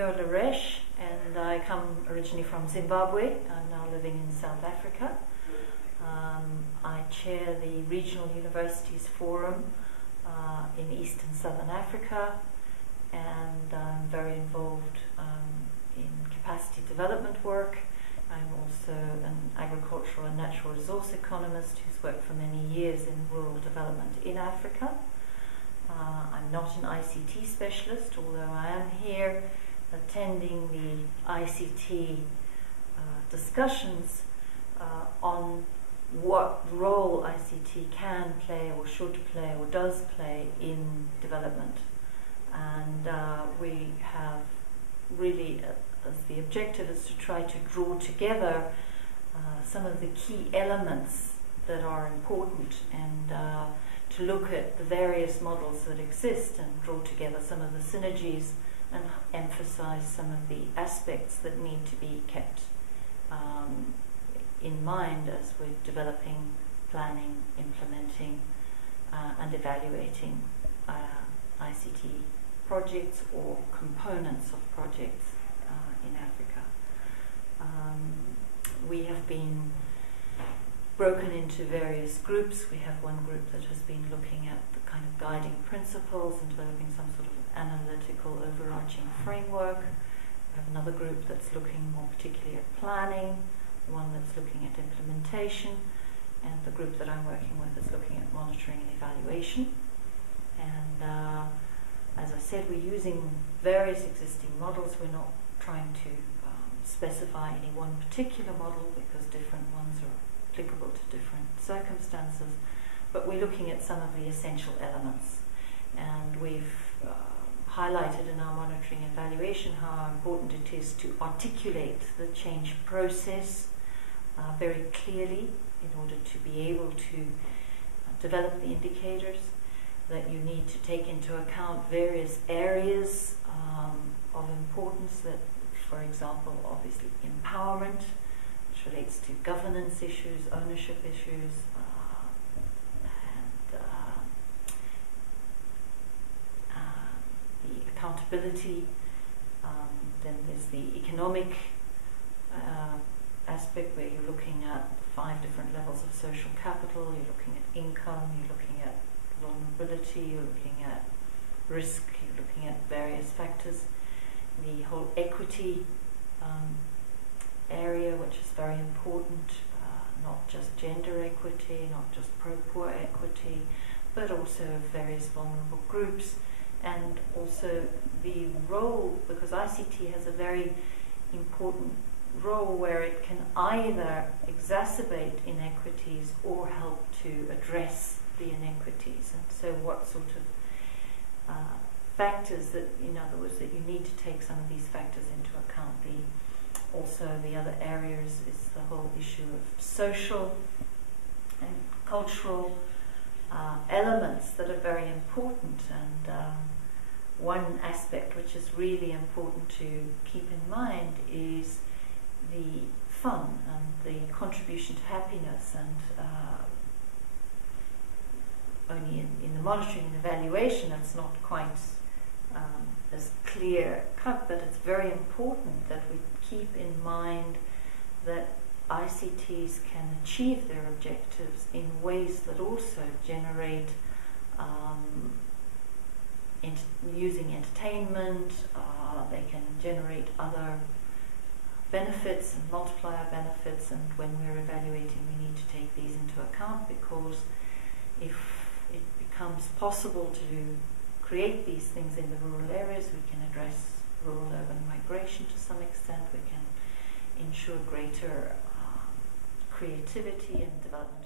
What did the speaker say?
Muir-Leresche, and I come originally from Zimbabwe. I'm now living in South Africa. I chair the Regional Universities Forum in East and Southern Africa, and I'm very involved in capacity development work. I'm also an agricultural and natural resource economist who's worked for many years in rural development in Africa. I'm not an ICT specialist, although I am here attending the ICT discussions on what role ICT can play or should play or does play in development. And we have really, as the objective is to try to draw together some of the key elements that are important, and to look at the various models that exist and draw together some of the synergies and emphasize some of the aspects that need to be kept in mind as we're developing, planning, implementing, and evaluating ICT projects or components of projects in Africa. We have been broken into various groups. We have one group that has been looking at the kind of guiding principles and developing some sort of analytical overarching framework. We have another group that's looking more particularly at planning, one that's looking at implementation, and the group that I'm working with is looking at monitoring and evaluation. And as I said, we're using various existing models. We're not trying to specify any one particular model because different ones are applicable to different circumstances, but we're looking at some of the essential elements. And we've highlighted in our monitoring and evaluation how important it is to articulate the change process very clearly in order to be able to develop the indicators, that you need to take into account various areas of importance, that, for example, obviously empowerment, which relates to governance issues, ownership issues, and the accountability. Then there's the economic aspect, where you're looking at 5 different levels of social capital. You're looking at income, you're looking at vulnerability, you're looking at risk, you're looking at various factors. The whole equity area, which is very important, not just gender equity, not just pro-poor equity, but also various vulnerable groups, and also the role, because ICT has a very important role where it can either exacerbate inequities or help to address the inequities. And so what sort of factors that, in other words, that you need to take some of these factors into account. Also the other areas is the whole issue of social and cultural elements that are very important. And one aspect which is really important to keep in mind is the fun and the contribution to happiness. And only in the monitoring and evaluation it's not quite as clear cut, but it's very important that we keep in mind that ICTs can achieve their objectives in ways that also generate using entertainment, they can generate other benefits and multiplier benefits, and when we're evaluating we need to take these into account, because if it becomes possible to create these things in the rural areas, we can address rural-urban migration to some extent, we can ensure greater creativity and development